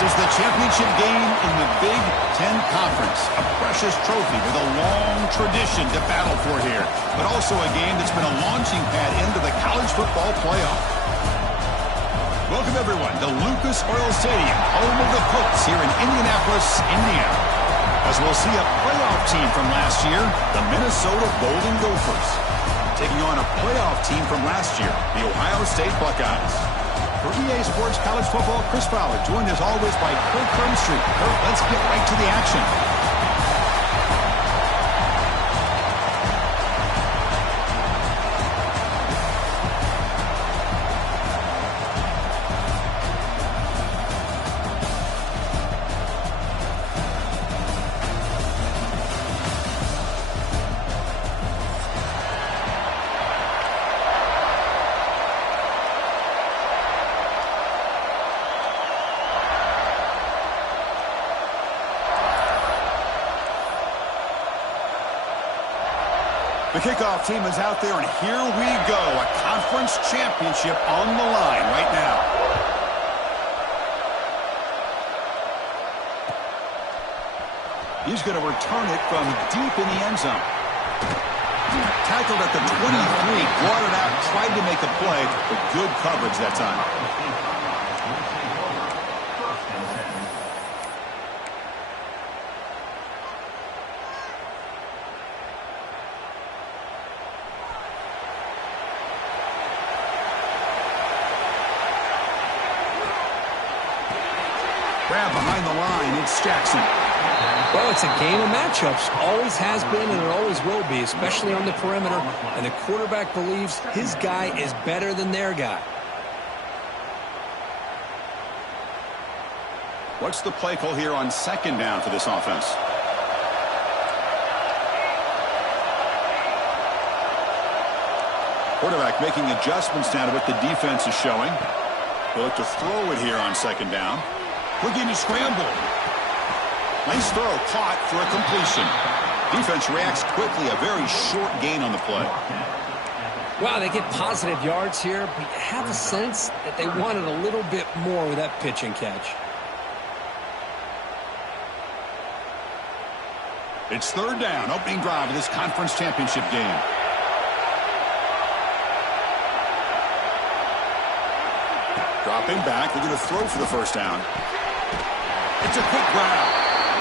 This is the championship game in the Big Ten Conference. A precious trophy with a long tradition to battle for here, but also a game that's been a launching pad into the college football playoff. Welcome, everyone, to Lucas Oil Stadium, home of the Pokes here in Indianapolis, Indiana. As we'll see a playoff team from last year, the Minnesota Golden Gophers, taking on a playoff team from last year, the Ohio State Buckeyes. For EA Sports College Football, Chris Fowler, joined as always by Kirk Crumbstreet. Kirk, let's get right to the action. The kickoff team is out there, and here we go. A conference championship on the line right now. He's going to return it from deep in the end zone. Tackled at the 23, brought it out, tried to make a play, but good coverage that time. Grab behind the line, it's Jackson. Well, it's a game of matchups. Always has been and it always will be, especially on the perimeter. And the quarterback believes his guy is better than their guy. What's the play call here on second down for this offense? Quarterback making adjustments now to what the defense is showing. They'll look to throw it here on second down. Looking to scramble. Nice throw, caught for a completion. Defense reacts quickly, a very short gain on the play. Wow, they get positive yards here, but you have a sense that they wanted a little bit more with that pitch and catch. It's third down, opening drive of this conference championship game. Dropping back, they're going to throw for the first down. It's a quick grab.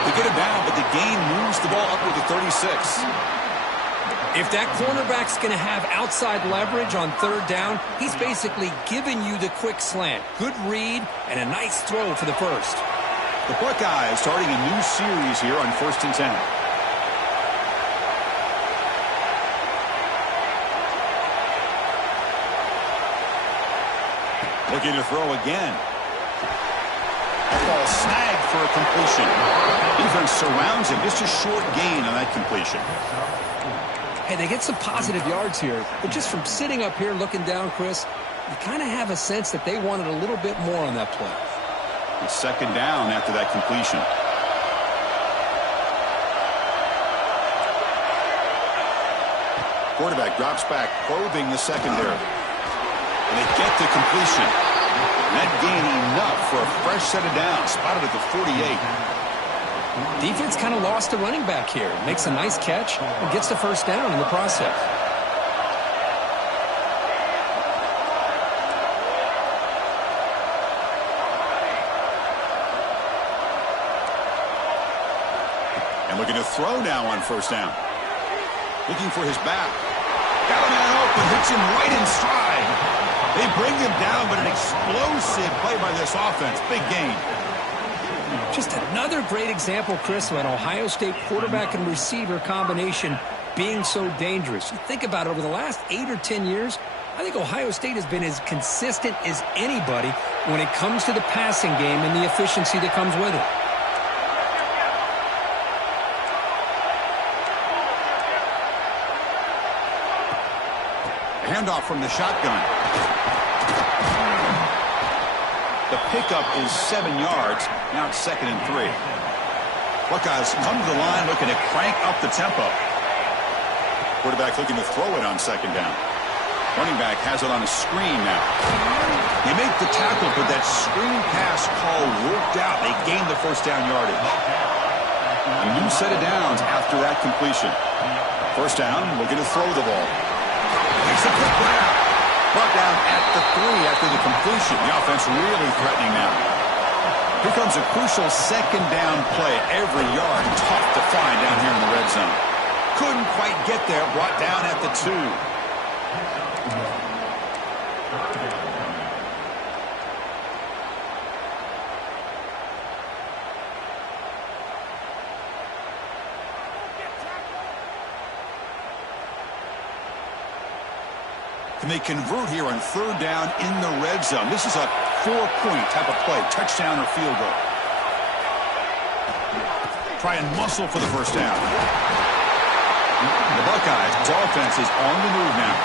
They get it down, but the gain moves the ball up to the 36. If that cornerback's going to have outside leverage on third down, he's basically giving you the quick slant. Good read and a nice throw for the first. The Buckeyes starting a new series here on 1st and 10. Looking to throw again. That ball snagged for a completion. Defense surrounds him. Just a short gain on that completion. Hey, they get some positive yards here, but just from sitting up here looking down, Chris, you kind of have a sense that they wanted a little bit more on that play. It's second down after that completion. Quarterback drops back, probing the secondary. And they get the completion. And that gain enough for a fresh set of downs, spotted at the 48. Defense kind of lost a running back here. Makes a nice catch and gets the first down in the process. And looking to throw now on first down. Looking for his back. Got a man open, hits him right in stride. They bring him down, but an explosive play by this offense. Big gain. Just another great example, Chris, of an Ohio State quarterback and receiver combination being so dangerous. You think about it, over the last 8 or 10 years, I think Ohio State has been as consistent as anybody when it comes to the passing game and the efficiency that comes with it. Handoff from the shotgun. The pickup is 7 yards. Now it's 2nd and 3. Buckeyes come to the line looking to crank up the tempo. Quarterback looking to throw it on second down. Running back has it on a screen now. They make the tackle, but that screen pass call worked out. They gained the first down yardage. A new set of downs after that completion. First down, looking to throw the ball. Makes a quick grab. Brought down at the 3 after the completion. The offense really threatening now. Here comes a crucial second down play. Every yard tough to find down here in the red zone. Couldn't quite get there. Brought down at the 2. Can they convert here on third down in the red zone? This is a 4-point type of play, touchdown or field goal. Try and muscle for the first down. The Buckeyes' offense is on the move now.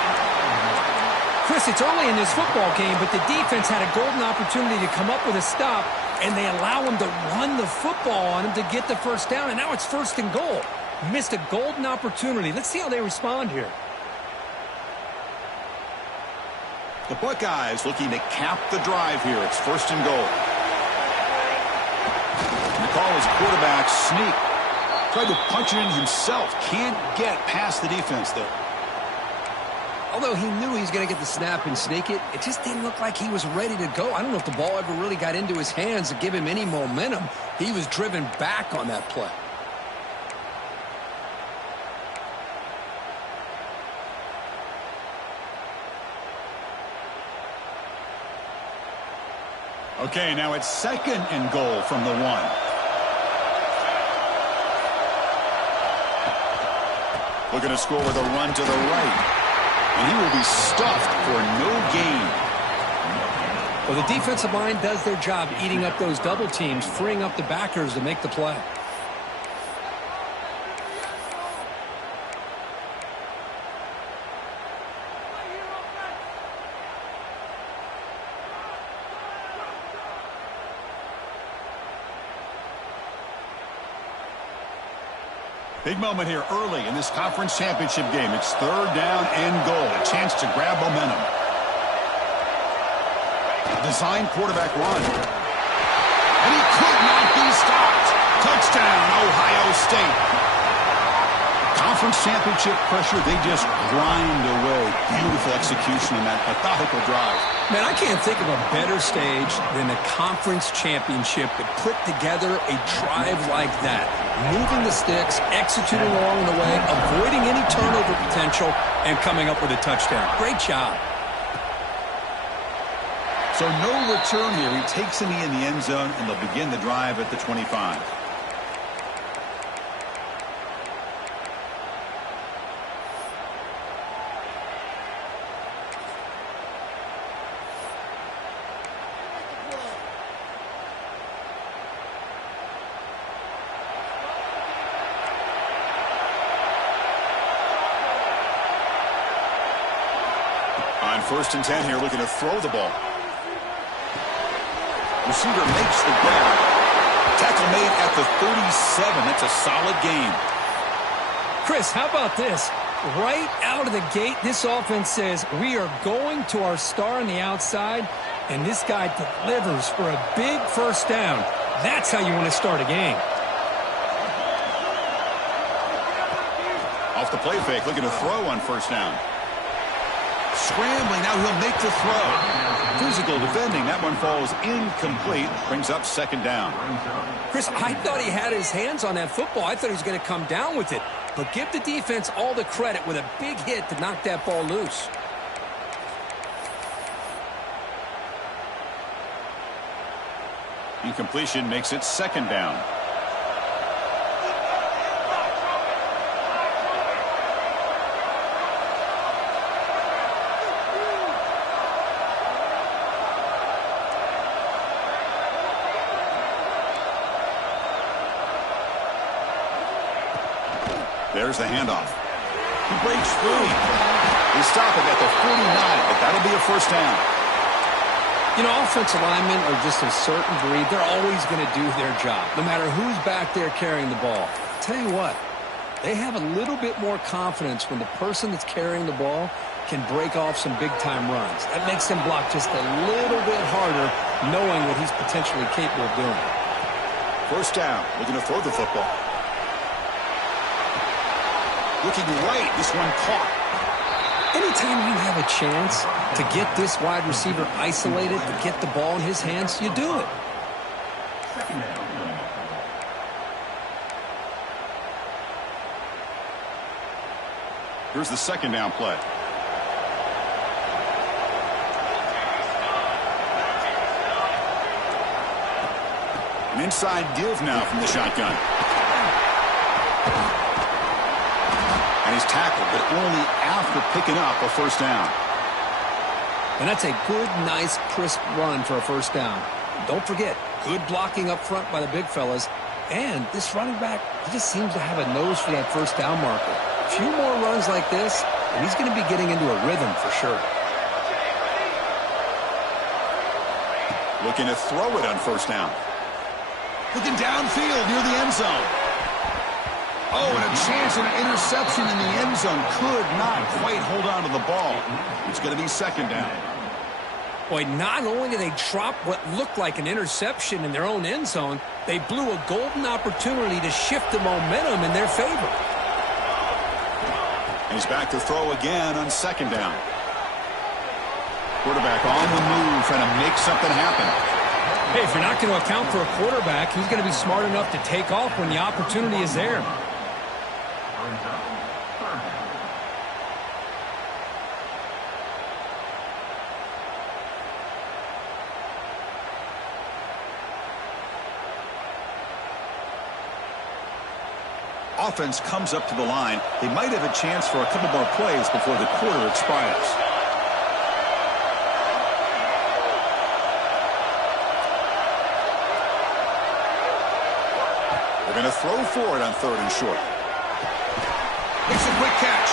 Chris, it's early in this football game, but the defense had a golden opportunity to come up with a stop, and they allow him to run the football on him to get the first down, and now it's first and goal. Missed a golden opportunity. Let's see how they respond here. The Buckeyes looking to cap the drive here. It's first and goal. The call is quarterback sneak. Tried to punch it in himself. Can't get past the defense there. Although he knew he was going to get the snap and sneak it, it just didn't look like he was ready to go. I don't know if the ball ever really got into his hands to give him any momentum. He was driven back on that play. Okay, now it's second and goal from the 1. Looking to score with a run to the right. And he will be stuffed for no gain. Well, the defensive line does their job eating up those double teams, freeing up the backers to make the play. Big moment here early in this conference championship game. It's third down and goal. A chance to grab momentum. Design quarterback run. And he could not be stopped. Touchdown, Ohio State. Conference championship pressure, they just grind away. Beautiful execution in that methodical drive. Man, I can't think of a better stage than the conference championship to put together a drive like that. Moving the sticks, executing along the way, avoiding any turnover potential, and coming up with a touchdown. Great job. So no return here. He takes a knee in the end zone, and they'll begin the drive at the 25. On first and 10 here, looking to throw the ball. Receiver makes the grab. Tackle made at the 37. That's a solid gain. Chris, how about this? Right out of the gate, this offense says, we are going to our star on the outside, and this guy delivers for a big first down. That's how you want to start a game. Off the play fake, looking to throw on first down. Scrambling, now he'll make the throw. Physical defending, that one falls incomplete. Brings up second down. Chris, I thought he had his hands on that football. I thought he was going to come down with it. But give the defense all the credit with a big hit to knock that ball loose. Incompletion makes it second down. There's the handoff. He breaks free. They stop it at the 49, but that'll be a first down. You know, offensive linemen are just a certain breed. They're always going to do their job, no matter who's back there carrying the ball. Tell you what, they have a little bit more confidence when the person that's carrying the ball can break off some big-time runs. That makes him block just a little bit harder, knowing what he's potentially capable of doing. First down, looking to throw the football. Looking right, this one caught. Anytime you have a chance to get this wide receiver isolated, to get the ball in his hands, you do it. Here's the second down play. An inside give now from the shotgun. And he's tackled, but only after picking up a first down. And that's a good, nice, crisp run for a first down. Don't forget, good blocking up front by the big fellas. And this running back, he just seems to have a nose for that first down marker. A few more runs like this, and he's going to be getting into a rhythm for sure. Looking to throw it on first down. Looking downfield near the end zone. Oh, and a chance at an interception in the end zone. Could not quite hold on to the ball. It's going to be second down. Boy, not only did they drop what looked like an interception in their own end zone, they blew a golden opportunity to shift the momentum in their favor. He's back to throw again on second down. Quarterback on the move, trying to make something happen. Hey, if you're not going to account for a quarterback, he's going to be smart enough to take off when the opportunity is there. Offense comes up to the line. They might have a chance for a couple more plays before the quarter expires. They're going to throw for it on third and short. Makes a quick catch.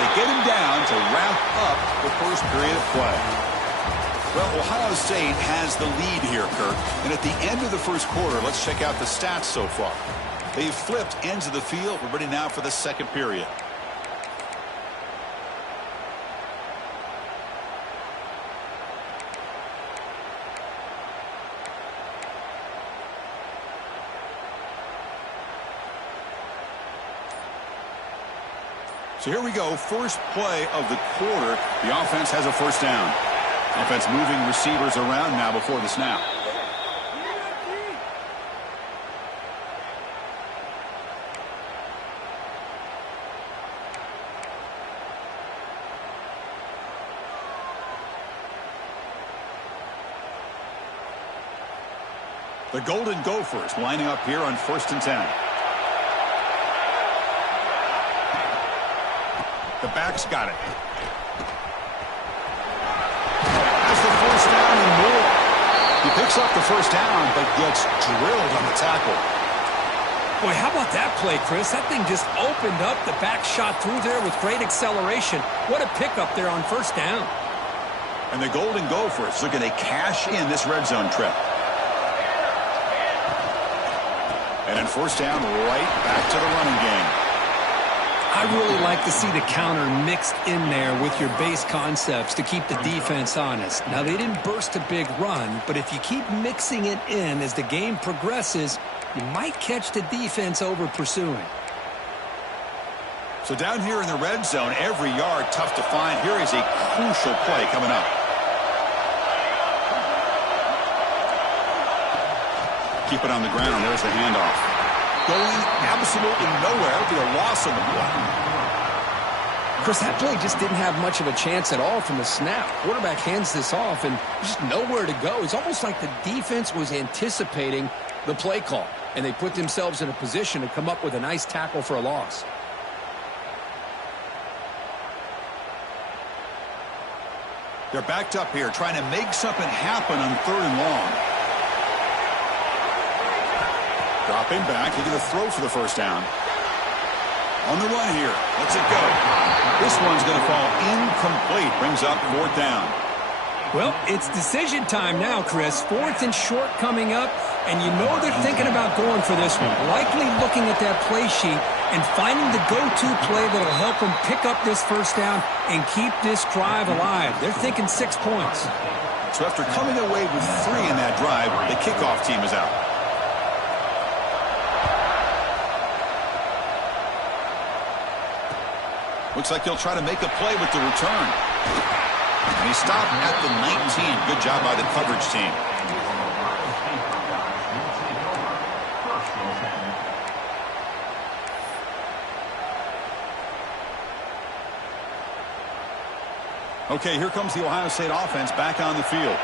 They get him down to wrap up the first period of play. Well, Ohio State has the lead here, Kirk. And at the end of the first quarter, let's check out the stats so far. They've flipped ends of the field. We're ready now for the second period. So here we go. First play of the quarter. The offense has a first down. Offense moving receivers around now before the snap. The Golden Gophers lining up here on 1st and 10. The back's got it. Has the first down and more. He picks up the first down, but gets drilled on the tackle. Boy, how about that play, Chris? That thing just opened up. The back shot through there with great acceleration. What a pickup there on first down. And the Golden Gophers looking to cash in this red zone trip. And then first down, right back to the running game. I really like to see the counter mixed in there with your base concepts to keep the defense honest. Now, they didn't burst a big run, but if you keep mixing it in as the game progresses, you might catch the defense over pursuing. So down here in the red zone, every yard tough to find. Here is a crucial play coming up. Keep it on the ground. There's the handoff. Going absolutely nowhere. It'll be a loss on the play. Chris, that play just didn't have much of a chance at all from the snap. Quarterback hands this off and just nowhere to go. It's almost like the defense was anticipating the play call, and they put themselves in a position to come up with a nice tackle for a loss. They're backed up here, trying to make something happen on third and long. Dropping back, looking to throw for the first down. On the run here, lets it go. This one's going to fall incomplete, brings up fourth down. Well, it's decision time now, Chris. 4th and short coming up, and you know they're thinking about going for this one. Likely looking at that play sheet and finding the go-to play that'll help them pick up this first down and keep this drive alive. They're thinking 6 points. So after coming away with 3 in that drive, the kickoff team is out. Looks like he'll try to make a play with the return. And he stopped at the 19. Good job by the coverage team. Okay, here comes the Ohio State offense back on the field.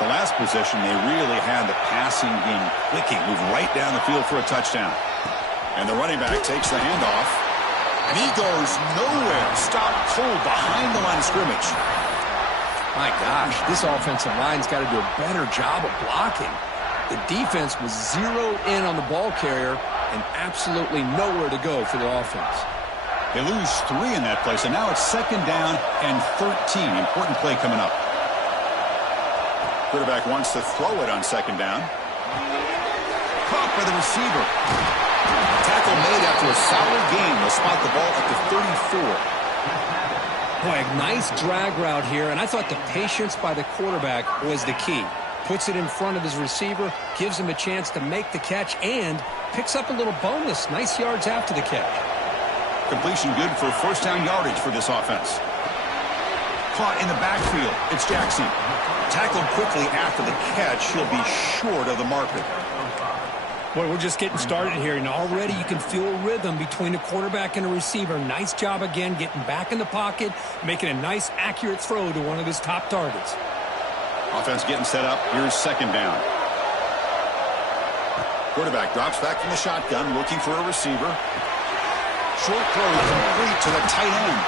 The last possession, they really had the passing game clicking, move right down the field for a touchdown. And the running back takes the handoff. And he goes nowhere. Stopped cold behind the line of scrimmage. My gosh, this offensive line's got to do a better job of blocking. The defense was zeroed in on the ball carrier and absolutely nowhere to go for the offense. They lose 3 in that play, so now it's 2nd down and 13. Important play coming up. Quarterback wants to throw it on 2nd down. Caught by the receiver. Tackle made after a solid gain. They'll spot the ball at the 34. Boy, a nice drag route here, and I thought the patience by the quarterback was the key. Puts it in front of his receiver, gives him a chance to make the catch, and picks up a little bonus. Nice yards after the catch. Completion good for first down yardage for this offense. Caught in the backfield. It's Jackson. Tackled quickly after the catch. He'll be short of the marker. Boy, we're just getting started here, and already you can feel a rhythm between the quarterback and the receiver. Nice job again getting back in the pocket, making a nice, accurate throw to one of his top targets. Offense getting set up. Here's 2nd down. Quarterback drops back from the shotgun, looking for a receiver. Short throw complete to the tight end.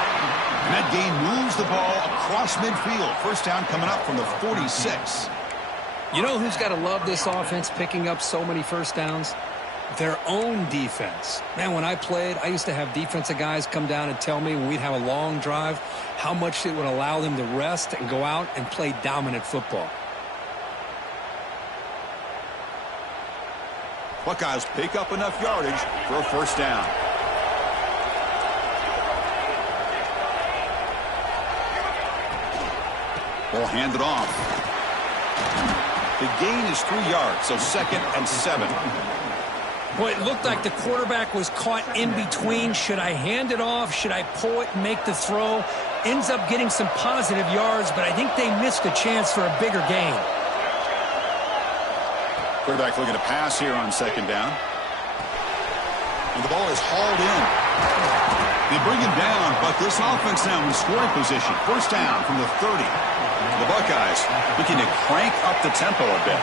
And that gain moves the ball across midfield. First down coming up from the 46. You know who's got to love this offense picking up so many first downs? Their own defense. Man, when I played, I used to have defensive guys come down and tell me when we'd have a long drive how much it would allow them to rest and go out and play dominant football. Buckeyes pick up enough yardage for a first down. Ball handed off. The gain is 3 yards, so 2nd and 7. Boy, it looked like the quarterback was caught in between. Should I hand it off? Should I pull it and make the throw? Ends up getting some positive yards, but I think they missed a chance for a bigger gain. Quarterback looking to pass here on 2nd down. And the ball is hauled in. They bring him down, but this offense now in scoring position. First down from the 30. The Buckeyes looking to crank up the tempo a bit.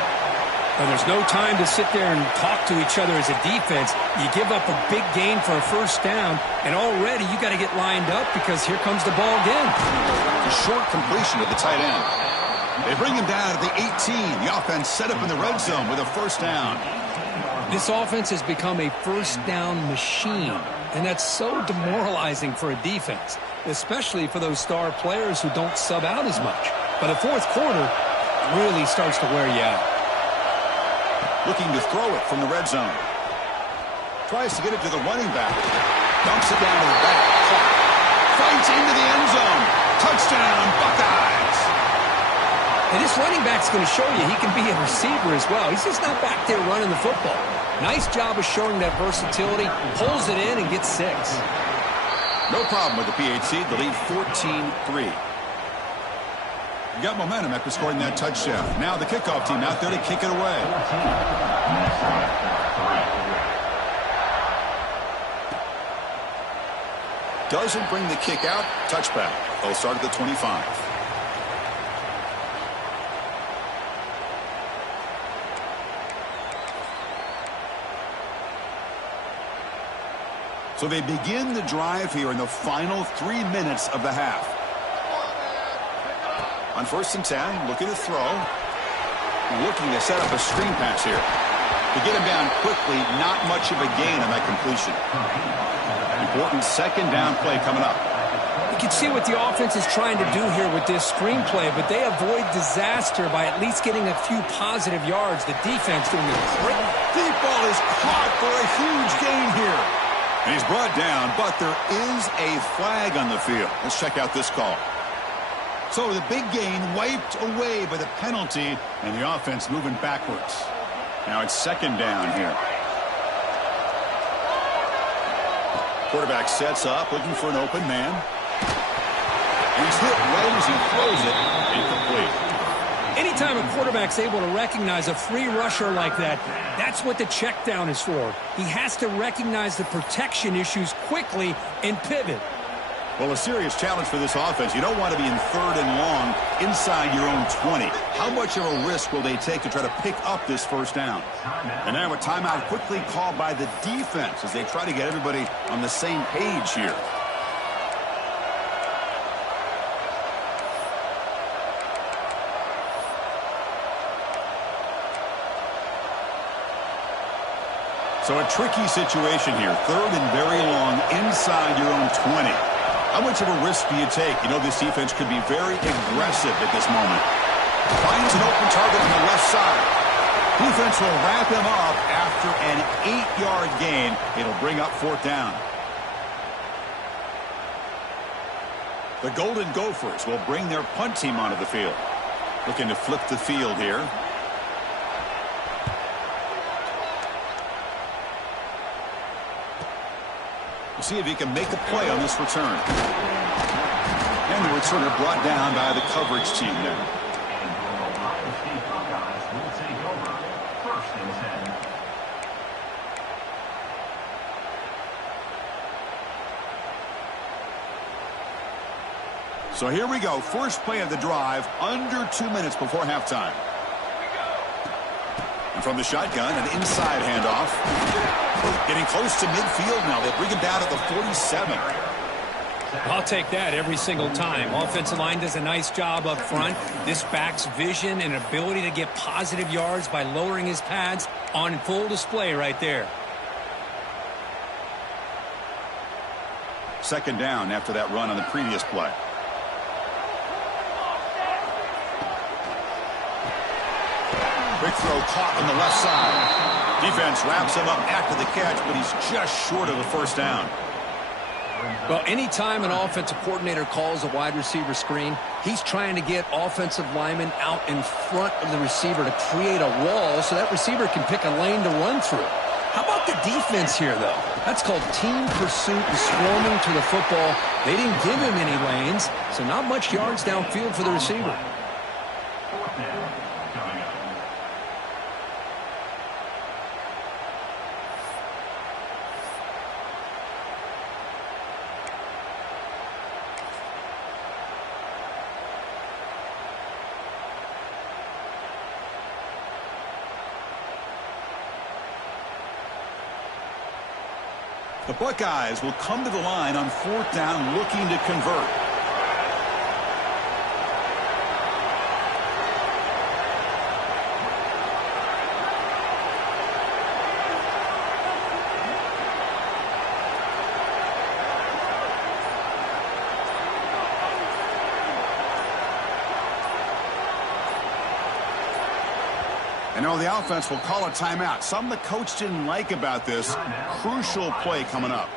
Well, there's no time to sit there and talk to each other as a defense. You give up a big gain for a first down, and already you got to get lined up because here comes the ball again. A short completion to the tight end. They bring him down at the 18. The offense set up in the red zone with a first down. This offense has become a first down machine, and that's so demoralizing for a defense, especially for those star players who don't sub out as much. By the fourth quarter, it really starts to wear you out. Looking to throw it from the red zone. Tries to get it to the running back. Dumps it down to the back. Fights into the end zone. Touchdown, Buckeyes. And this running back's going to show you he can be a receiver as well. He's just not back there running the football. Nice job of showing that versatility. Pulls it in and gets 6. No problem with the PHC. The lead 14-3. Got momentum after scoring that touchdown. Now the kickoff team out there to kick it away. Doesn't bring the kick out. Touchback. They'll start at the 25. So they begin the drive here in the final 3 minutes of the half. On 1st and 10, looking to throw. Looking to set up a screen pass here. To get him down quickly, not much of a gain on that completion. Important 2nd down play coming up. You can see what the offense is trying to do here with this screen play, but they avoid disaster by at least getting a few positive yards. The defense doing a great. Deep ball is caught for a huge gain here. And he's brought down, but there is a flag on the field. Let's check out this call. So the big gain wiped away by the penalty, and the offense moving backwards. Now it's second down here. Quarterback sets up, looking for an open man. And he's hit right as he throws it. Incomplete. Anytime a quarterback's able to recognize a free rusher like that, that's what the check down is for. He has to recognize the protection issues quickly and pivot. Well, a serious challenge for this offense. You don't want to be in third and long inside your own 20. How much of a risk will they take to try to pick up this first down? And now a timeout quickly called by the defense as they try to get everybody on the same page here. So a tricky situation here. Third and very long inside your own 20. How much of a risk do you take? You know, this defense could be very aggressive at this moment. Finds an open target on the left side. Defense will wrap him up after an 8-yard gain. It'll bring up fourth down. The Golden Gophers will bring their punt team onto the field. Looking to flip the field here. We'll see if he can make a play on this return. And the returner brought down by the coverage team there. So here we go. First play of the drive, under 2 minutes before halftime. And from the shotgun, an inside handoff. Getting close to midfield now. They bring him down at the 47. I'll take that every single time. Offensive line does a nice job up front. This back's vision and ability to get positive yards by lowering his pads on full display right there. Second down after that run on the previous play. Quick throw caught on the left side. Defense wraps him up after the catch, but he's just short of the first down. Well, anytime an offensive coordinator calls a wide receiver screen, he's trying to get offensive linemen out in front of the receiver to create a wall so that receiver can pick a lane to run through. How about the defense here, though? That's called team pursuit and swarming to the football. They didn't give him any lanes, so not much yards downfield for the receiver. The Buckeyes will come to the line on fourth down looking to convert. And now the offense will call a timeout. Something the coach didn't like about this. Crucial play coming up.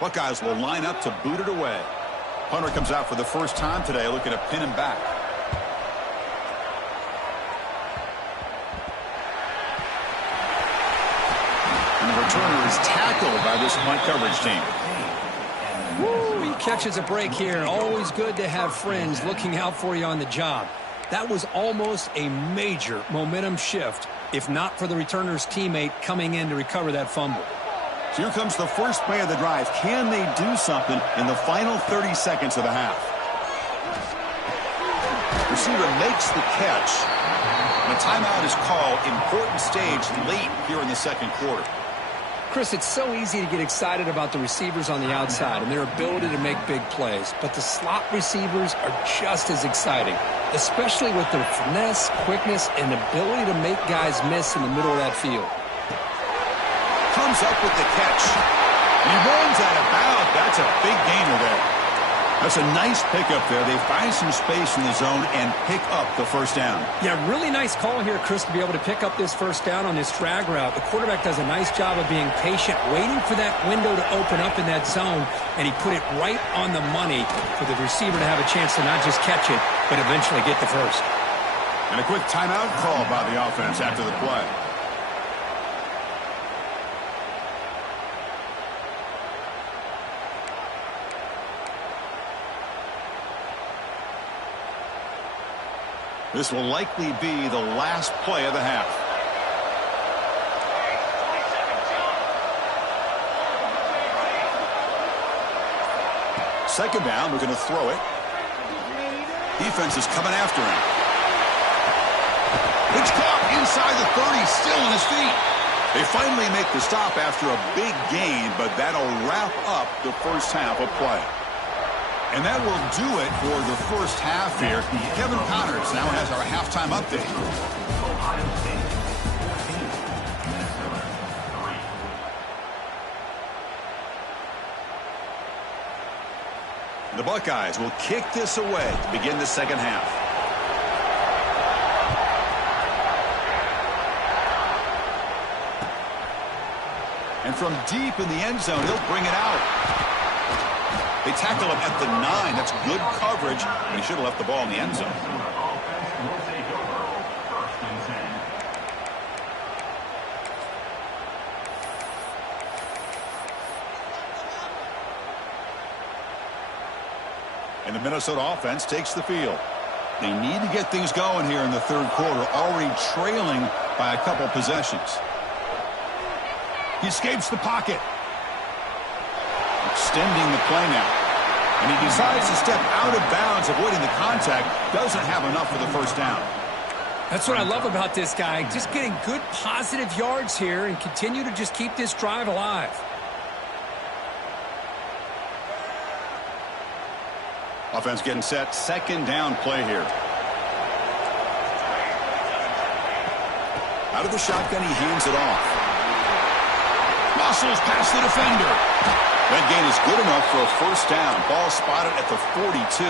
Buckeyes will line up to boot it away. Punter comes out for the first time today, looking to pin him back. And the returner is tackled by this punt coverage team. Woo, he catches a break here. Always good to have friends looking out for you on the job. That was almost a major momentum shift, if not for the returner's teammate coming in to recover that fumble. So here comes the first play of the drive. Can they do something in the final 30 seconds of the half? Receiver makes the catch. And a timeout is called. Important stage late here in the second quarter. Chris, it's so easy to get excited about the receivers on the outside and their ability to make big plays, but the slot receivers are just as exciting, especially with their finesse, quickness, and ability to make guys miss in the middle of that field. Comes up with the catch. He runs out of bounds. That's a big gainer there. That's a nice pickup there. They find some space in the zone and pick up the first down. Yeah, really nice call here, Chris, to be able to pick up this first down on this drag route. The quarterback does a nice job of being patient, waiting for that window to open up in that zone, and he put it right on the money for the receiver to have a chance to not just catch it, but eventually get the first. And a quick timeout call by the offense after the play. This will likely be the last play of the half. Second down, we're going to throw it. Defense is coming after him. It's caught inside the 30, still on his feet. They finally make the stop after a big gain, but that'll wrap up the first half of play. And that will do it for the first half here. Kevin Connors now has our halftime update. The Buckeyes will kick this away to begin the second half. And from deep in the end zone, he'll bring it out. They tackle him at the 9. That's good coverage. He should have left the ball in the end zone. And the Minnesota offense takes the field. They need to get things going here in the third quarter, already trailing by a couple possessions. He escapes the pocket. Extending the play now. And he decides to step out of bounds, avoiding the contact. Doesn't have enough for the first down. That's what I love about this guy. Just getting good positive yards here and continue to just keep this drive alive. Offense getting set. Second down play here. Out of the shotgun, he hands it off. Muscles past the defender. That gain is good enough for a first down. Ball spotted at the 42.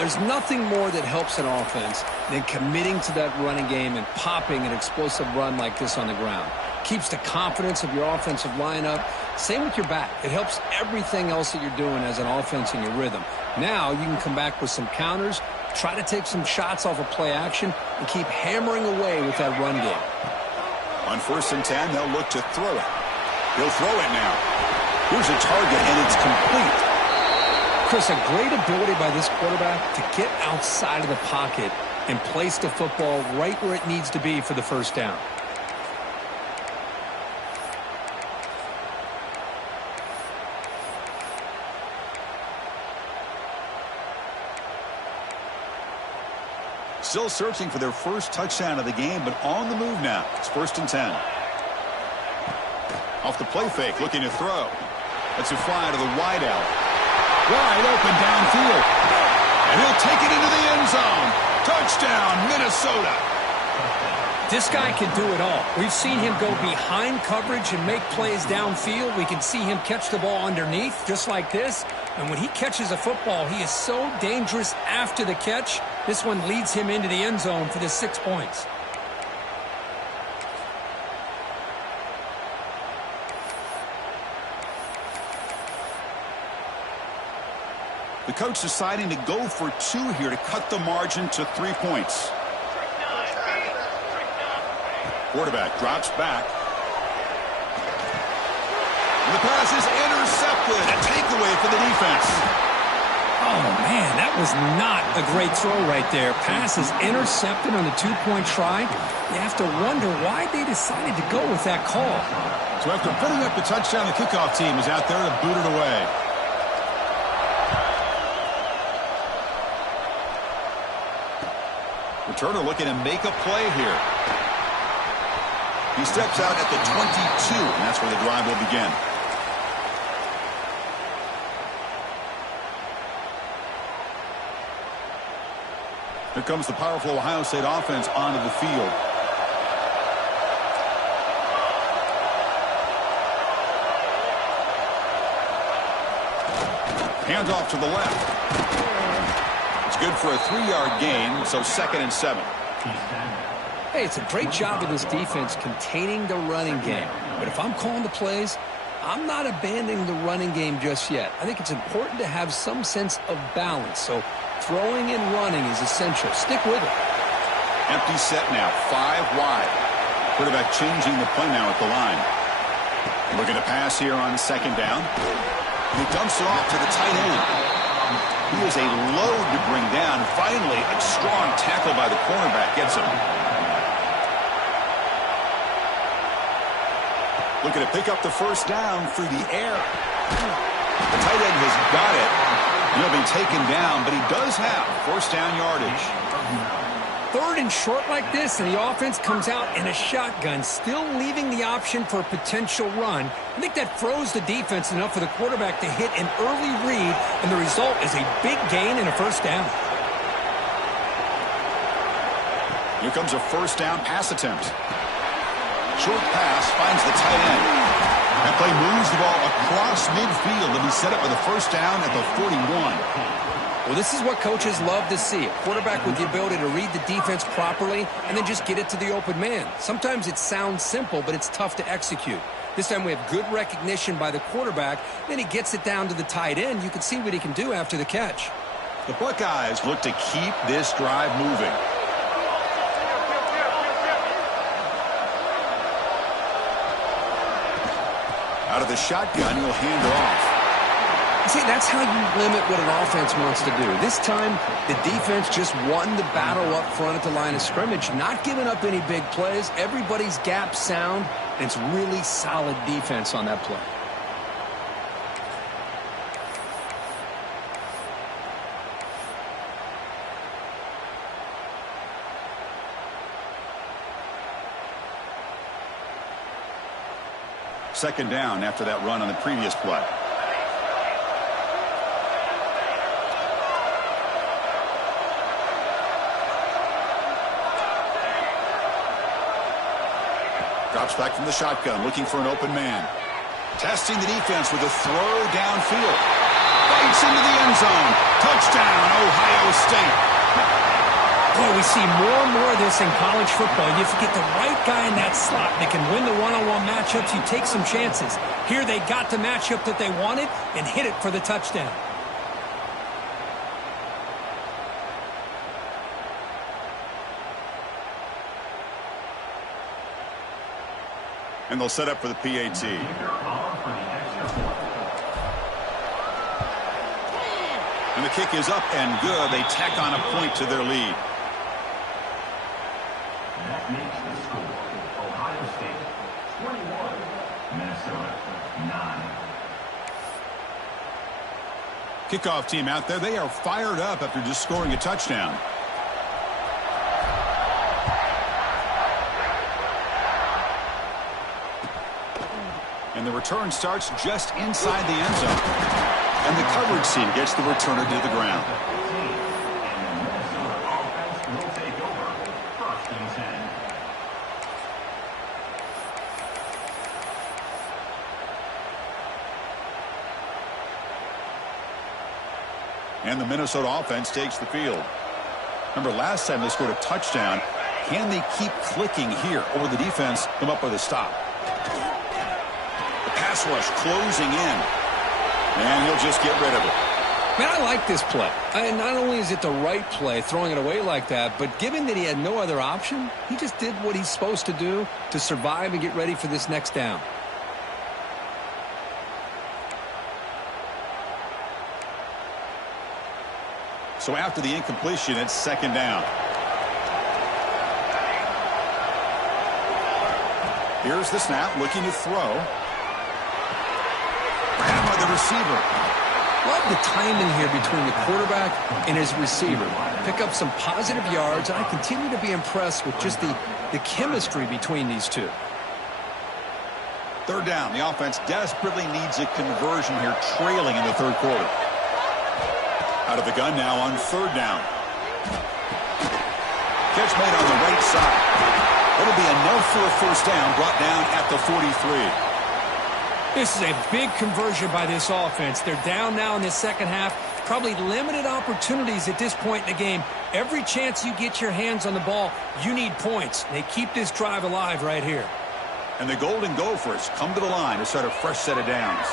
There's nothing more that helps an offense than committing to that running game and popping an explosive run like this on the ground. Keeps the confidence of your offensive lineup. Same with your back. It helps everything else that you're doing as an offense in your rhythm. Now you can come back with some counters, try to take some shots off of play action, and keep hammering away with that run game. On 1st and 10, they'll look to throw it. He'll throw it now. Here's a target, and it's complete. Chris, a great ability by this quarterback to get outside of the pocket and place the football right where it needs to be for the first down. Still searching for their first touchdown of the game, but on the move now. It's 1st and 10. Off the play fake, looking to throw. Lets it fly to the wide out. Wide open downfield. And he'll take it into the end zone. Touchdown, Minnesota. This guy can do it all. We've seen him go behind coverage and make plays downfield. We can see him catch the ball underneath, just like this. And when he catches a football, he is so dangerous after the catch. This one leads him into the end zone for the 6 points. The coach deciding to go for 2 here to cut the margin to 3 points. Quarterback drops back. And the pass is intercepted. A takeaway for the defense. Oh, man, that was not a great throw right there. Pass is intercepted on the 2-point try. You have to wonder why they decided to go with that call. So after putting up the touchdown, the kickoff team is out there to boot it away. Returner looking to make a play here. He steps out at the 22, and that's where the drive will begin. Here comes the powerful Ohio State offense onto the field. Hands off to the left. It's good for a 3-yard gain, so 2nd and 7. Hey, it's a great job of this defense containing the running game. But if I'm calling the plays, I'm not abandoning the running game just yet. I think it's important to have some sense of balance. So throwing and running is essential. Stick with it. Empty set now, 5 wide. Quarterback changing the play now at the line. Looking to pass here on 2nd down. And he dumps it off to the tight end. He is a load to bring down. Finally, a strong tackle by the cornerback gets him. Looking to pick up the 1st down through the air. The tight end has got it. He'll be taken down, but he does have 1st down yardage. 3rd and short like this, and the offense comes out in a shotgun, still leaving the option for a potential run. I think that froze the defense enough for the quarterback to hit an early read, and the result is a big gain and a 1st down. Here comes a 1st down pass attempt. Short pass finds the tight end. That play moves the ball across midfield, and he set up with a 1st down at the 41. Well, this is what coaches love to see. A quarterback with the ability to read the defense properly and then just get it to the open man. Sometimes it sounds simple, but it's tough to execute. This time we have good recognition by the quarterback. Then he gets it down to the tight end. You can see what he can do after the catch. The Buckeyes look to keep this drive moving. Out of the shotgun, he'll hand it off. See, that's how you limit what an offense wants to do. This time, the defense just won the battle up front at the line of scrimmage, not giving up any big plays. Everybody's gap sound, and it's really solid defense on that play. Second down after that run on the previous play. Drops back from the shotgun, looking for an open man. Testing the defense with a throw downfield. Bites into the end zone. Touchdown, Ohio State. Boy, we see more and more of this in college football. If you get the right guy in that slot that can win the one-on-one matchups, you take some chances. Here they got the matchup that they wanted and hit it for the touchdown. And they'll set up for the PAT. And the kick is up and good. They tack on a point to their lead. That makes the score Ohio State 21, Minnesota 9. Kickoff team out there. They are fired up after just scoring a touchdown. And the return starts just inside the end zone. And the coverage team gets the returner to the ground. And the Minnesota offense will take over 1st and 10. And the Minnesota offense takes the field. Remember, last time they scored a touchdown. Can they keep clicking here, or will the defense come up with a stop? The pass rush closing in. And he'll just get rid of it. Man, I like this play. And not only is it the right play, throwing it away like that, but given that he had no other option, he just did what he's supposed to do to survive and get ready for this next down. So after the incompletion, it's 2nd down. Here's the snap, looking to throw. Grabbed by the receiver. Love the timing here between the quarterback and his receiver. Pick up some positive yards, and I continue to be impressed with just the chemistry between these two. 3rd down. The offense desperately needs a conversion here, trailing in the 3rd quarter. Out of the gun now on 3rd down. Catch made on the right side. It'll be enough for a 1st down, brought down at the 43. This is a big conversion by this offense. They're down now in the second half. Probably limited opportunities at this point in the game. Every chance you get your hands on the ball, you need points. They keep this drive alive right here. And the Golden Gophers come to the line to start a fresh set of downs.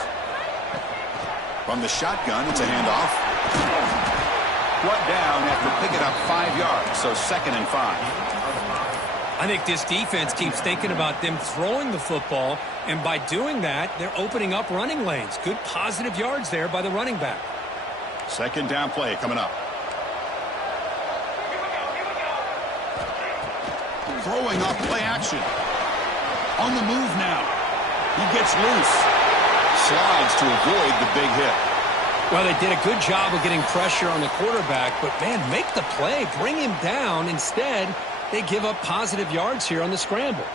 From the shotgun, it's a handoff. Brought down after picking up 5 yards, so 2nd and 5. I think this defense keeps thinking about them throwing the football, and by doing that, they're opening up running lanes. Good positive yards there by the running back. 2nd down play coming up. Throwing off play action. On the move now. He gets loose. Slides to avoid the big hit. Well, they did a good job of getting pressure on the quarterback, but, man, make the play. Bring him down. Instead, they give up positive yards here on the scramble.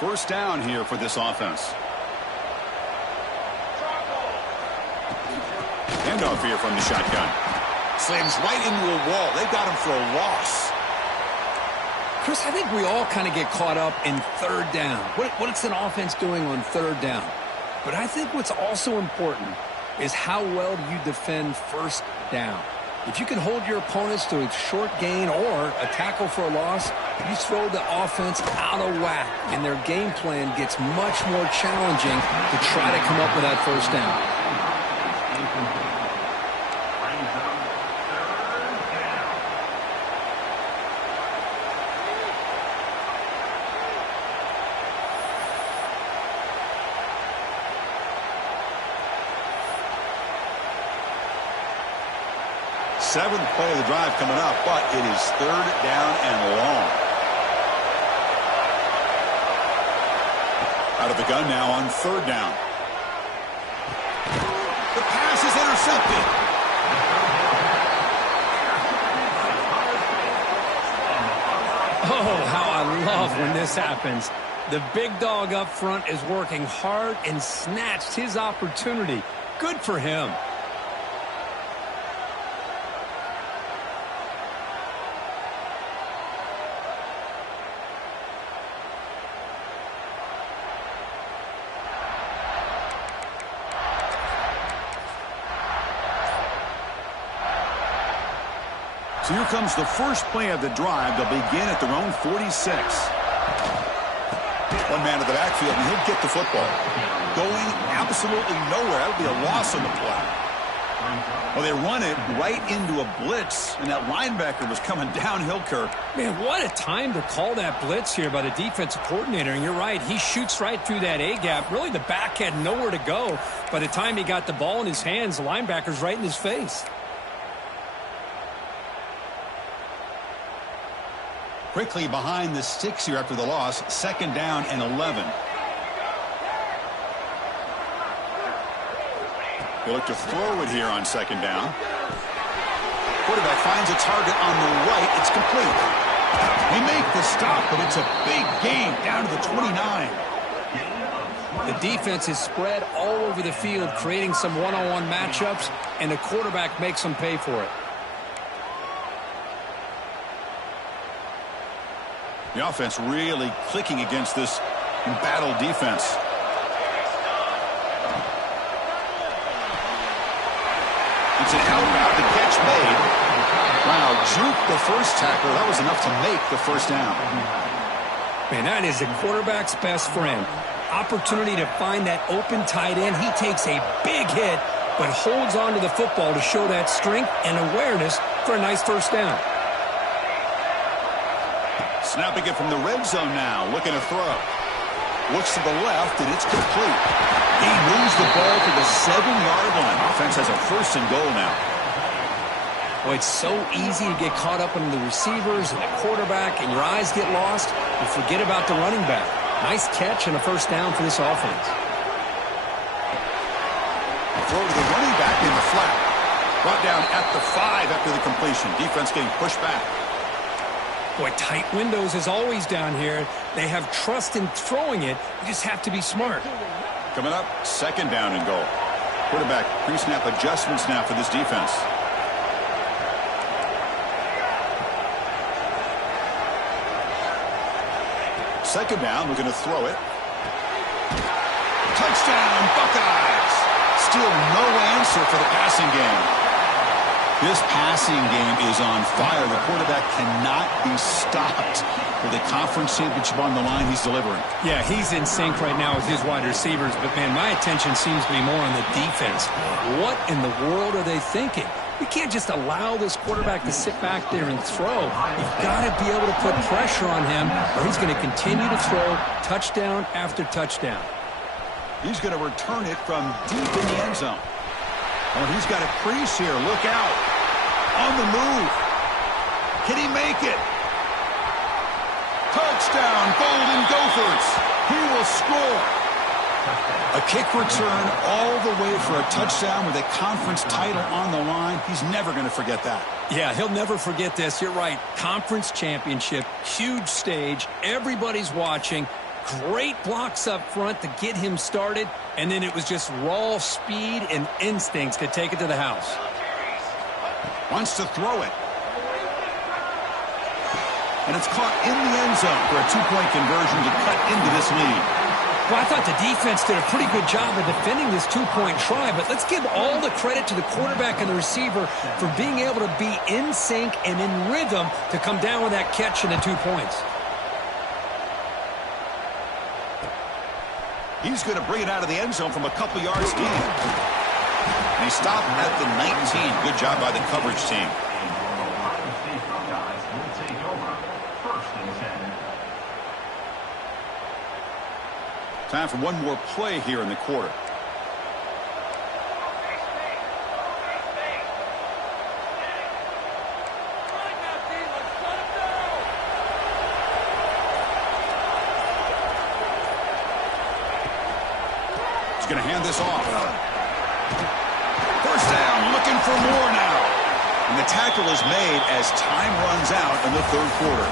1st down here for this offense. Handoff here from the shotgun. Slams right into a wall. They've got him for a loss. Chris, I think we all kind of get caught up in 3rd down. What's an offense doing on 3rd down? But I think what's also important is how well do you defend 1st down. If you can hold your opponents to a short gain or a tackle for a loss, you throw the offense out of whack, and their game plan gets much more challenging to try to come up with that 1st down. Seventh play of the drive coming up, but it is 3rd down and long. Out of the gun now on 3rd down. The pass is intercepted. Oh, how I love when this happens. The big dog up front is working hard and snatched his opportunity. Good for him. So here comes the first play of the drive. They'll begin at their own 46. One man to the backfield, and he'll get the football. Going absolutely nowhere. That would be a loss on the play. Well, they run it right into a blitz, and that linebacker was coming downhill, Kirk. Man, what a time to call that blitz here by the defensive coordinator. And you're right, he shoots right through that A-gap. Really, the back had nowhere to go. By the time he got the ball in his hands, the linebacker's right in his face. Quickly behind the sticks here after the loss. 2nd down and 11. They look to throw it here on 2nd down. Quarterback finds a target on the right. It's complete. They make the stop, but it's a big gain down to the 29. The defense is spread all over the field, creating some one-on-one matchups, and the quarterback makes them pay for it. The offense really clicking against this embattled defense. It's an out-route, the catch made. Wow, juke the first tackle. That was enough to make the 1st down. Man, that is a quarterback's best friend. Opportunity to find that open tight end. He takes a big hit, but holds on to the football to show that strength and awareness for a nice 1st down. Snapping it from the red zone now, looking to throw. Looks to the left, and it's complete. He moves the ball to the 7-yard line. Offense has a 1st and goal now. Well, it's so easy to get caught up in the receivers and the quarterback, and your eyes get lost. You forget about the running back. Nice catch and a 1st down for this offense. Throw to the running back in the flat. Brought down at the 5 after the completion. Defense getting pushed back. Boy, tight windows as always down here. They have trust in throwing it. You just have to be smart. Coming up, 2nd down and goal. Quarterback pre-snap adjustments now for this defense. Second down, we're going to throw it. Touchdown, Buckeyes. Still no answer for the passing game. This passing game is on fire. The quarterback cannot be stopped. With the conference championship on the line, he's delivering. Yeah, he's in sync right now with his wide receivers. But, man, my attention seems to be more on the defense. What in the world are they thinking? You can't just allow this quarterback to sit back there and throw. You've got to be able to put pressure on him, or he's going to continue to throw touchdown after touchdown. He's going to return it from deep in the end zone. Oh, he's got a crease here. Look out. On the move. Can he make it? Touchdown, Golden Gophers. He will score. A kick return all the way for a touchdown with a conference title on the line. He's never going to forget that. Yeah, he'll never forget this. You're right. Conference championship, huge stage. Everybody's watching. Great blocks up front to get him started. And then it was just raw speed and instincts to take it to the house. Wants to throw it. And it's caught in the end zone for a two-point conversion to cut into this lead. Well, I thought the defense did a pretty good job of defending this two-point try, but let's give all the credit to the quarterback and the receiver for being able to be in sync and in rhythm to come down with that catch and the 2 points. He's going to bring it out of the end zone from a couple yards deep. And he stopped at the 19. Good job by the coverage team. Time for one more play here in the quarter. He's going to hand this off. First down, looking for more now. And the tackle is made as time runs out in the third quarter.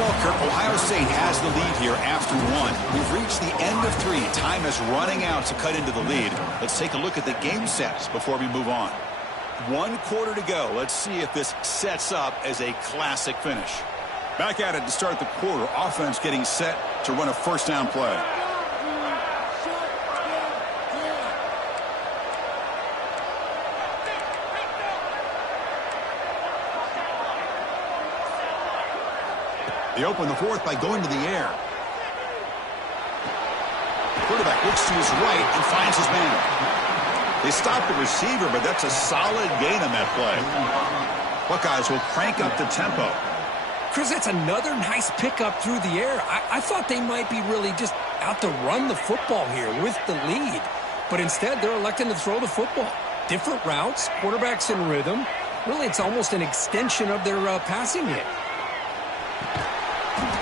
Well, Kirk, Ohio State has the lead here after one. We've reached the end of three. Time is running out to cut into the lead. Let's take a look at the game sets before we move on. 1 quarter to go. Let's see if this sets up as a classic finish. Back at it to start the quarter. Offense getting set to run a first down play. They open the fourth by going to the air. Quarterback looks to his right and finds his man. They stop the receiver, but that's a solid gain on that play. Buckeyes will crank up the tempo. Chris, that's another nice pickup through the air. I thought they might be really just out to run the football here with the lead. But instead, they're electing to throw the football. Different routes, quarterbacks in rhythm. Really, it's almost an extension of their passing game.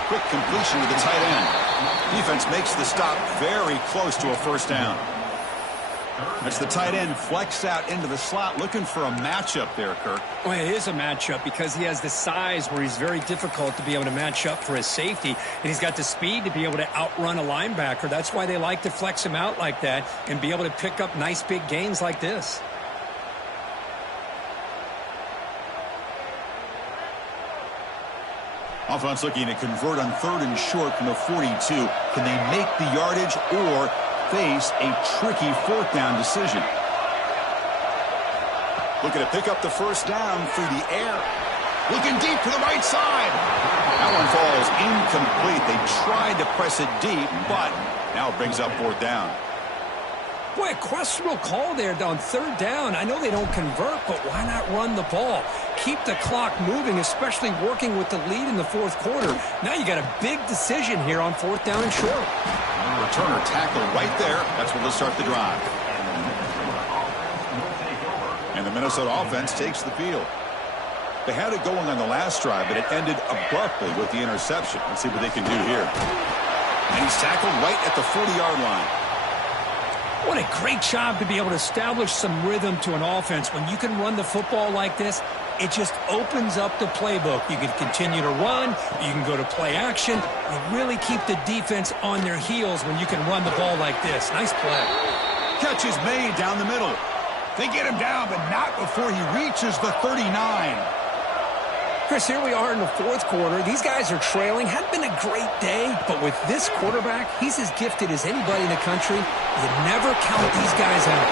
Quick completion to the tight end. Defense makes the stop very close to a first down. As the tight end flexed out into the slot, looking for a matchup there, Kirk. Well, it is a matchup because he has the size where he's very difficult to be able to match up for his safety, and he's got the speed to be able to outrun a linebacker. That's why they like to flex him out like that and be able to pick up nice big gains like this. Offense looking to convert on 3rd and short from the 42. Can they make the yardage or face a tricky 4th down decision? Looking to pick up the first down through the air. Looking deep to the right side. That one falls incomplete. They tried to press it deep, but now it brings up 4th down. Boy, a questionable call there on 3rd down. I know they don't convert, but why not run the ball? Keep the clock moving, especially working with the lead in the 4th quarter. Now you got a big decision here on 4th down and short. Returner tackle right there. That's where they'll start the drive. And the Minnesota offense takes the field. They had it going on the last drive, but it ended abruptly with the interception. Let's see what they can do here. And he's tackled right at the 40-yard line. What a great job to be able to establish some rhythm to an offense. When you can run the football like this, it just opens up the playbook. You can continue to run. You can go to play action. You really keep the defense on their heels when you can run the ball like this. Nice play. Catch is made down the middle. They get him down, but not before he reaches the 39. Chris, here we are in the fourth quarter. These guys are trailing. Hadn't been a great day, but with this quarterback, he's as gifted as anybody in the country. You never count these guys out.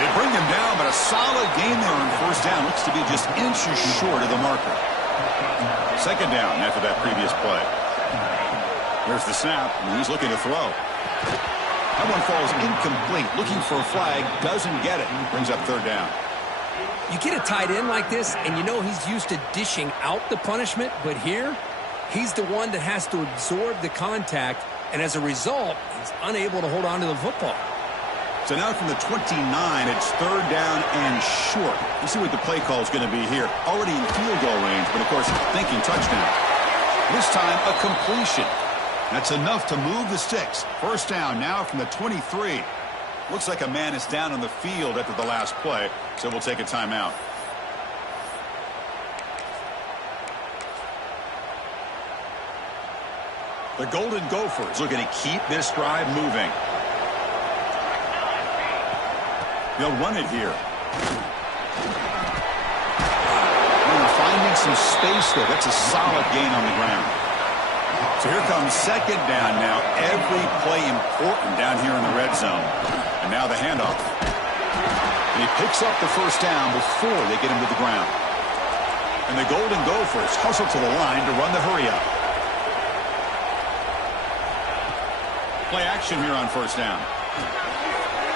They bring him down, but a solid game there on first down. Looks to be just inches short of the marker. Second down after that previous play. There's the snap, and he's looking to throw. That one falls incomplete. Looking for a flag, doesn't get it. Brings up third down. You get a tight end like this, and you know he's used to dishing out the punishment, but here, he's the one that has to absorb the contact, and as a result, he's unable to hold on to the football. So now from the 29, it's third down and short. We'll see what the play call is going to be here. Already in field goal range, but of course, thinking touchdown. This time, a completion. That's enough to move the sticks. First down now from the 23. Looks like a man is down on the field after the last play, so we'll take a timeout. The Golden Gophers looking to keep this drive moving. They'll run it here. They're finding some space there. That's a solid gain on the ground. So here comes second down now. Every play important down here in the red zone. And now the handoff. And he picks up the first down before they get him to the ground. And the Golden Gophers hustle to the line to run the hurry up. Play action here on first down.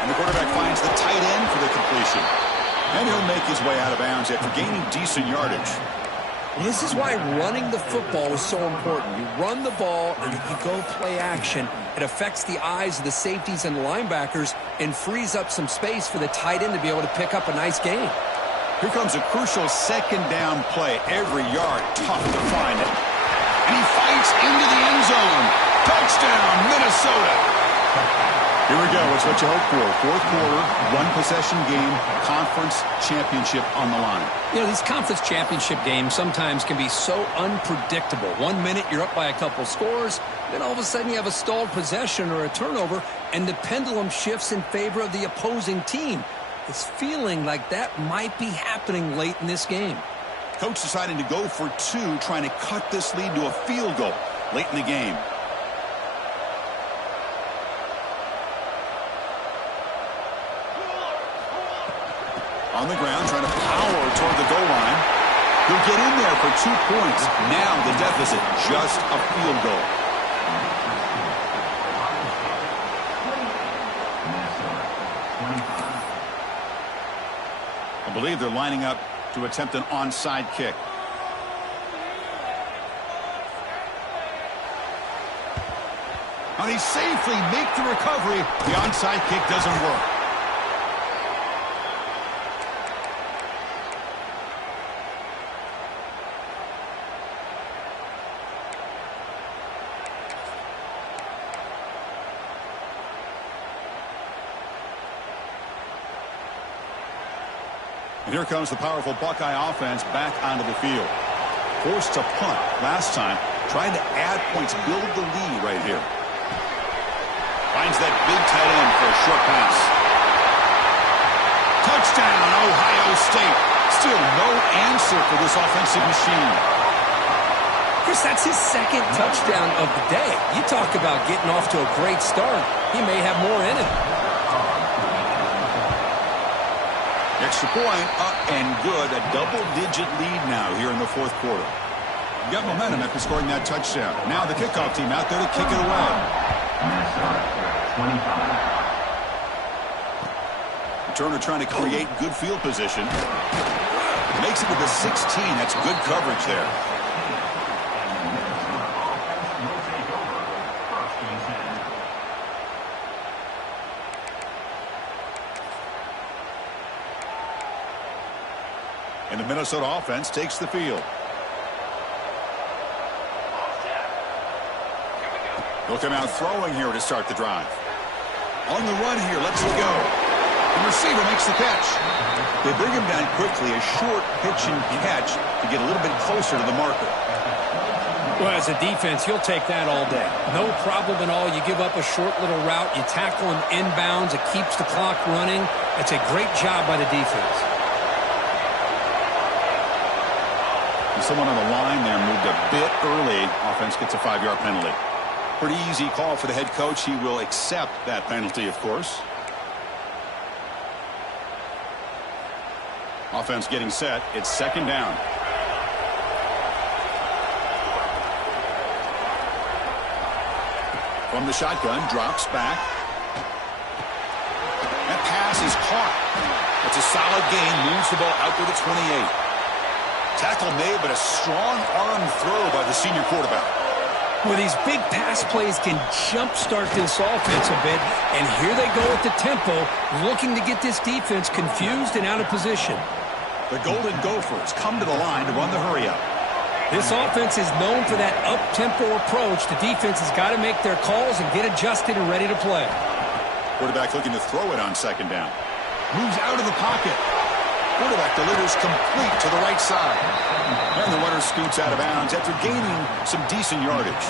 And the quarterback finds the tight end for the completion. And he'll make his way out of bounds after gaining decent yardage. This is why running the football is so important. You run the ball, and if you go play action, it affects the eyes of the safeties and the linebackers and frees up some space for the tight end to be able to pick up a nice gain. Here comes a crucial second down play. Every yard tough to find it. And he fights into the end zone. Touchdown, Minnesota. Here we go. It's what you hope for. Fourth quarter, one possession game, conference championship on the line. You know, these conference championship games sometimes can be so unpredictable. 1 minute you're up by a couple scores, then all of a sudden you have a stalled possession or a turnover, and the pendulum shifts in favor of the opposing team. It's feeling like that might be happening late in this game. Coach deciding to go for two, trying to cut this lead to a field goal late in the game. On the ground, trying to power toward the goal line. He'll get in there for 2 points. Now the deficit, just a field goal. I believe they're lining up to attempt an onside kick. And they safely make the recovery. The onside kick doesn't work. And here comes the powerful Buckeye offense back onto the field. Forced to punt last time, trying to add points, build the lead right here. Finds that big tight end for a short pass. Touchdown, Ohio State. Still no answer for this offensive machine. Chris, that's his second touchdown of the day. You talk about getting off to a great start. He may have more in him. Extra point, up and good. A double-digit lead now here in the fourth quarter. You got momentum after scoring that touchdown. Now the kickoff team out there to kick it away. Turner trying to create good field position. Makes it to the 16. That's good coverage there. And the Minnesota offense takes the field. They'll come out throwing here to start the drive. On the run here, let's go. The receiver makes the catch. They bring him down quickly, a short pitch and catch to get a little bit closer to the marker. Well, as a defense, you'll take that all day. No problem at all. You give up a short little route. You tackle him inbounds. It keeps the clock running. It's a great job by the defense. Someone on the line there moved a bit early. Offense gets a 5-yard penalty. Pretty easy call for the head coach. He will accept that penalty, of course. Offense getting set. It's second down. From the shotgun, drops back. That pass is caught. It's a solid gain. Moves the ball out to the 28. Tackle made, but a strong arm throw by the senior quarterback. Well, these big pass plays can jumpstart this offense a bit, and here they go at the tempo, looking to get this defense confused and out of position. The Golden Gophers come to the line to run the hurry-up. This offense is known for that up-tempo approach. The defense has got to make their calls and get adjusted and ready to play. Quarterback looking to throw it on second down. Moves out of the pocket. Quarterback delivers complete to the right side. And the runner scoots out of bounds after gaining some decent yardage.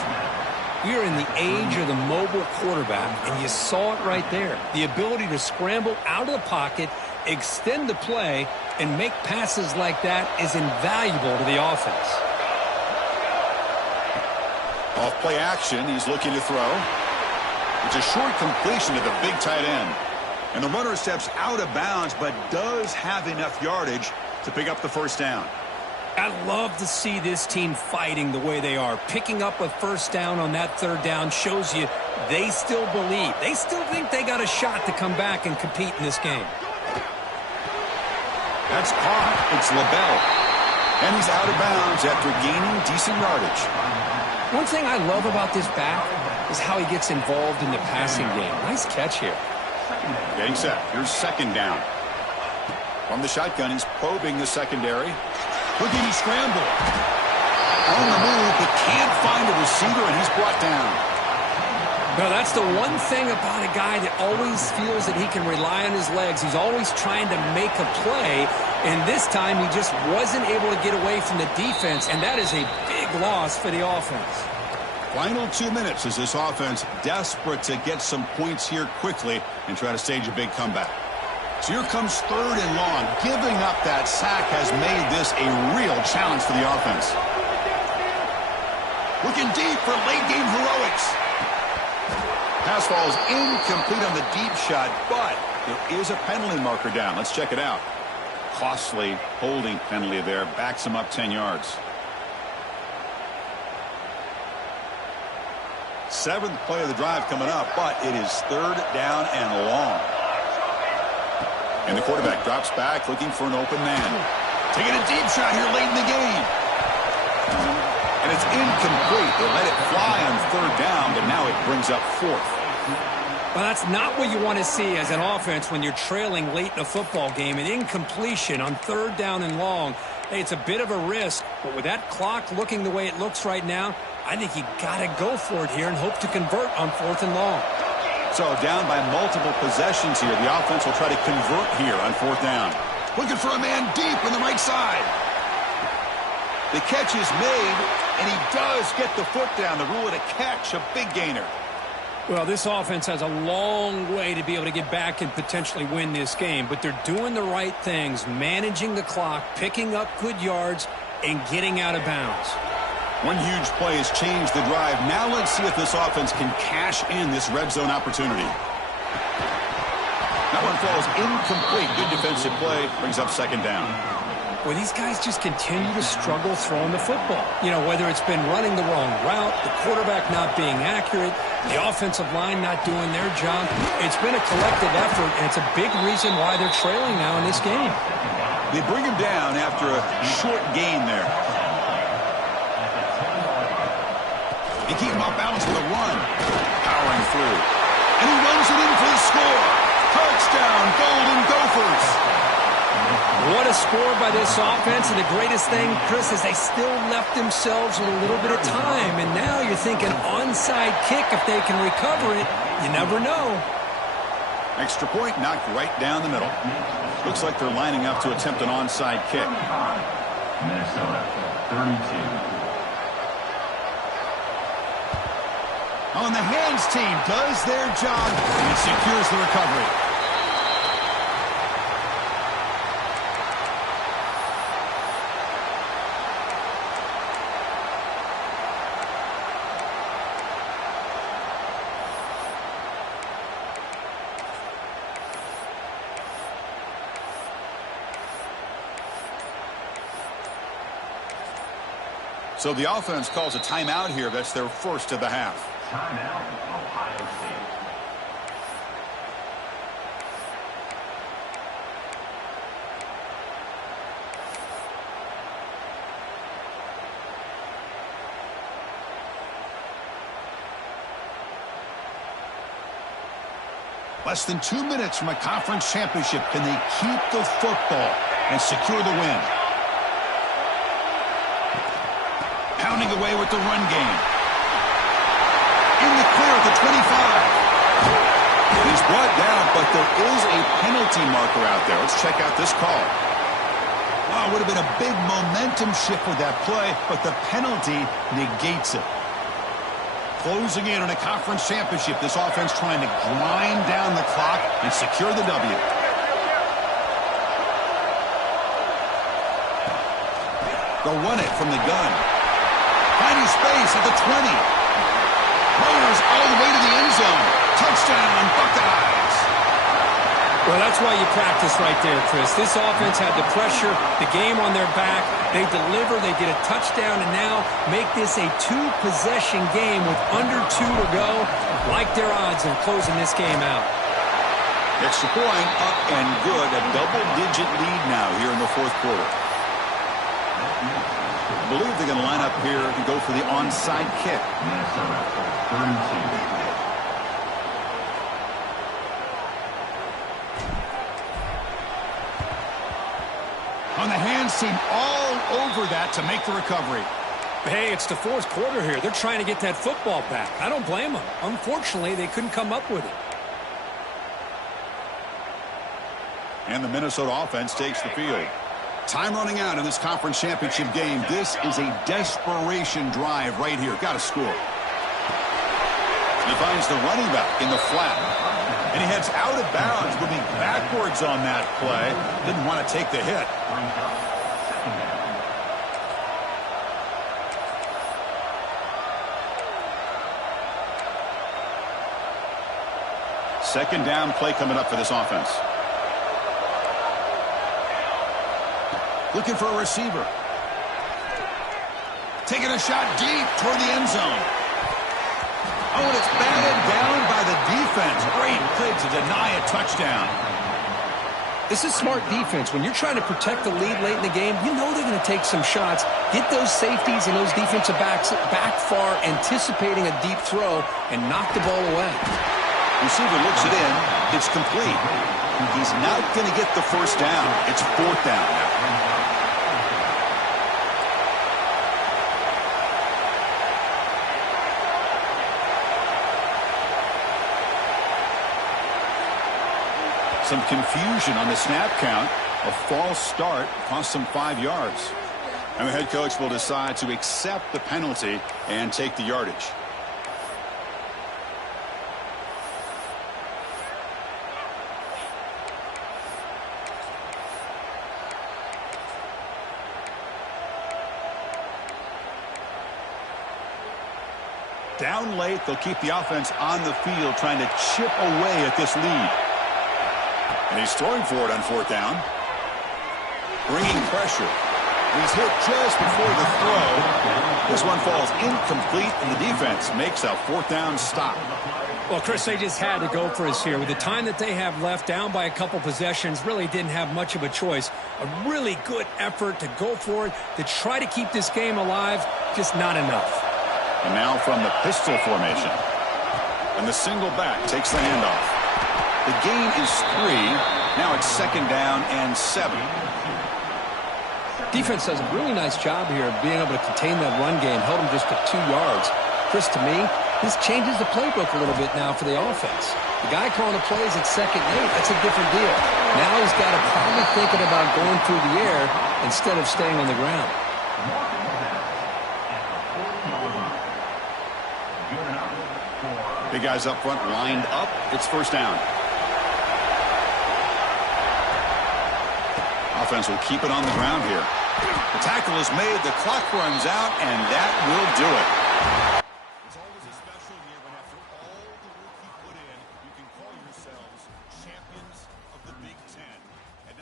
We are in the age of the mobile quarterback, and you saw it right there. The ability to scramble out of the pocket, extend the play, and make passes like that is invaluable to the offense. Off play action, he's looking to throw. It's a short completion to the big tight end. And the runner steps out of bounds, but does have enough yardage to pick up the first down. I love to see this team fighting the way they are. Picking up a first down on that third down shows you they still believe. They still think they got a shot to come back and compete in this game. That's caught. It's LaBelle. And he's out of bounds after gaining decent yardage. One thing I love about this back is how he gets involved in the passing game. Nice catch here. Getting set. Here's second down. From the shotgun, he's probing the secondary. Looking to scramble. On the move, but can't find a receiver, and he's brought down. No, that's the one thing about a guy that always feels that he can rely on his legs. He's always trying to make a play, and this time he just wasn't able to get away from the defense, and that is a big loss for the offense. Final 2 minutes as this offense desperate to get some points here quickly and try to stage a big comeback. So here comes third and long. Giving up that sack has made this a real challenge for the offense. Looking deep for late game heroics. Pass falls incomplete on the deep shot, but there is a penalty marker down. Let's check it out. Costly holding penalty there. Backs him up 10 yards. Seventh play of the drive coming up, but it is third down and long. And the quarterback drops back looking for an open man. Taking a deep shot here late in the game. And it's incomplete. They let it fly on third down, but now it brings up fourth. Well, that's not what you want to see as an offense when you're trailing late in a football game. An incompletion on third down and long. Hey, it's a bit of a risk, but with that clock looking the way it looks right now, I think you got to go for it here and hope to convert on fourth and long. So down by multiple possessions here. The offense will try to convert here on fourth down. Looking for a man deep on the right side. The catch is made, and he does get the foot down to rule it a catch, a big gainer. Well, this offense has a long way to be able to get back and potentially win this game, but they're doing the right things, managing the clock, picking up good yards, and getting out of bounds. One huge play has changed the drive. Now let's see if this offense can cash in this red zone opportunity. That one falls incomplete. Good defensive play. Brings up second down. Well, these guys just continue to struggle throwing the football. You know, whether it's been running the wrong route, the quarterback not being accurate, the offensive line not doing their job. It's been a collective effort, and it's a big reason why they're trailing now in this game. They bring him down after a short gain there. They keep him off balance with a run. Powering through. And he runs it in for the score. Touchdown, Golden Gophers. What a score by this offense, and the greatest thing, Chris, is they still left themselves with a little bit of time, and now you're thinking onside kick if they can recover it. You never know. Extra point knocked right down the middle. Looks like they're lining up to attempt an onside kick. Minnesota, 32. Oh, and the hands team does their job and secures the recovery. So the offense calls a timeout here. That's their first of the half. Timeout, Ohio State. Less than 2 minutes from a conference championship. Can they keep the football and secure the win? Pounding away with the run game. In the clear at the 25. He's brought down, but there is a penalty marker out there. Let's check out this call. Wow, it would have been a big momentum shift with that play, but the penalty negates it. Closing in on a conference championship, this offense trying to grind down the clock and secure the W. They'll run it from the gun. Finding space at the 20. Motors all the way to the end zone. Touchdown, Buckeyes. Well, that's why you practice right there, Chris. This offense had the pressure, the game on their back. They deliver, they get a touchdown, and now make this a two-possession game with under 2 to go. Like their odds of closing this game out. Extra point up and good. A double-digit lead now here in the fourth quarter. I believe they're going to line up here and go for the onside kick. Minnesota, 32. On the hands team all over that to make the recovery. Hey, it's the fourth quarter here. They're trying to get that football back. I don't blame them. Unfortunately, they couldn't come up with it. And the Minnesota offense takes the field. Time running out in this conference championship game. This is a desperation drive right here. Got to score. He finds the running back in the flat. And he heads out of bounds, moving backwards on that play. Didn't want to take the hit. Second down play coming up for this offense. Looking for a receiver. Taking a shot deep toward the end zone. Oh, and it's batted down by the defense. Great play to deny a touchdown. This is smart defense. When you're trying to protect the lead late in the game, you know they're going to take some shots. Get those safeties and those defensive backs back far, anticipating a deep throw, and knock the ball away. Receiver looks it in. It's complete. He's not going to get the first down. It's fourth down now. Some confusion on the snap count. A false start cost them 5 yards. And the head coach will decide to accept the penalty and take the yardage. Down late, they'll keep the offense on the field trying to chip away at this lead. And he's throwing for it on fourth down. Bringing pressure. He's hit just before the throw. This one falls incomplete, and the defense makes a fourth down stop. Well, Chris, they just had to go for us here. With the time that they have left, down by a couple possessions, really didn't have much of a choice. A really good effort to go for it, to try to keep this game alive, just not enough. And now from the pistol formation. And the single back takes the handoff. The gain is 3. Now it's second down and 7. Defense does a really nice job here of being able to contain that run game. Held them just to 2 yards. Chris, to me, this changes the playbook a little bit now for the offense. The guy calling the plays at 2nd and 8, that's a different deal. Now he's got to probably thinking about going through the air instead of staying on the ground. Big guys up front lined up. It's first down. Offense will keep it on the ground here. The tackle is made. The clock runs out, and that will do it.